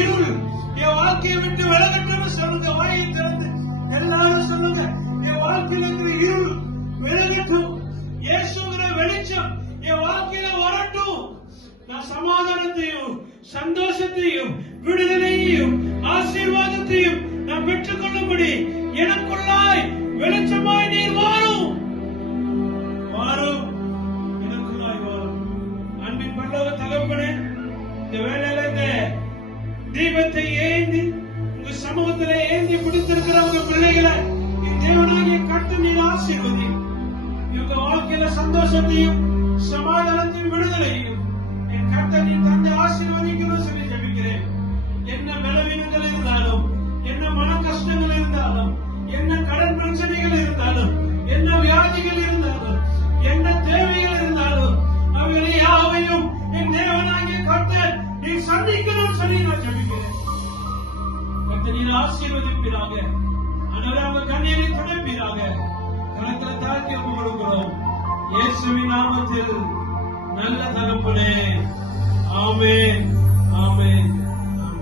இருள் என் வாழ்க்கையை விட்டு விலகட்டும் சொல்லுங்க. வாயை திறந்து எல்லாரும் சொல்லுங்க. என் வாழ்க்கையில் இருக்கிற இருள் விலகட்டும். இயேசுங்கிற வெளிச்சம் என் வாழ்க்கையில வரட்டும். நான் சமாதானத்தையும் சந்தோஷத்தையும் விடுதலையையும் ஆசீர்வாதத்தையும் நான் பெற்றுக் கொள்ளும்படி எனக்குள்ளாய் வெளிச்சமாய் நீர் வாரும் வாரும், எனக்குள்ளாய் வாரும். அன்பின் பரலோக தகப்பனே, இந்த வேளையில இந்த தீபத்தை ஏந்தி உங்க சமூகத்திலே ஏந்தி பிடித்திருக்கிற உங்க பிள்ளைகளை தேவனாகிய கர்த்தர் நீர் ஆசீர்வதி. இவங்க வாழ்க்கையில சந்தோஷத்தையும் சமாதானத்தையும் விடுதலையும் என் கர்த்தர் நீ தந்து ஆசீர்வதிக்கணும் சொல்லி ஜெபிக்கிறேன். என்ன பலவீனங்கள் இருந்தாலும், என்ன மன கஷ்டங்கள் இருந்தாலும், என்ன கடன் பிரச்சனைகள் இருந்தாலும், என்ன வியாதிகள் இருந்தாலும், என்ன தேவைகள் இருந்தாலும், அவைகளை யாவையும் என் தேவனாகிய கர்த்தர் நீ சந்திக்கணும் சொல்லி நான் ஜெபிக்கிறேன். கர்த்தர் நீர் ஆசீர்வதிப்பீராக. ஆண்டவரே, அவங்க கண்ணீரை துடைப்பீராக. கரத்துல தாழ்த்தி ஒப்புக் கொடுக்கிறோம் இயேசுவின் நாமத்தில் நல்ல தகப்பனே. ஆமென், ஆமென்.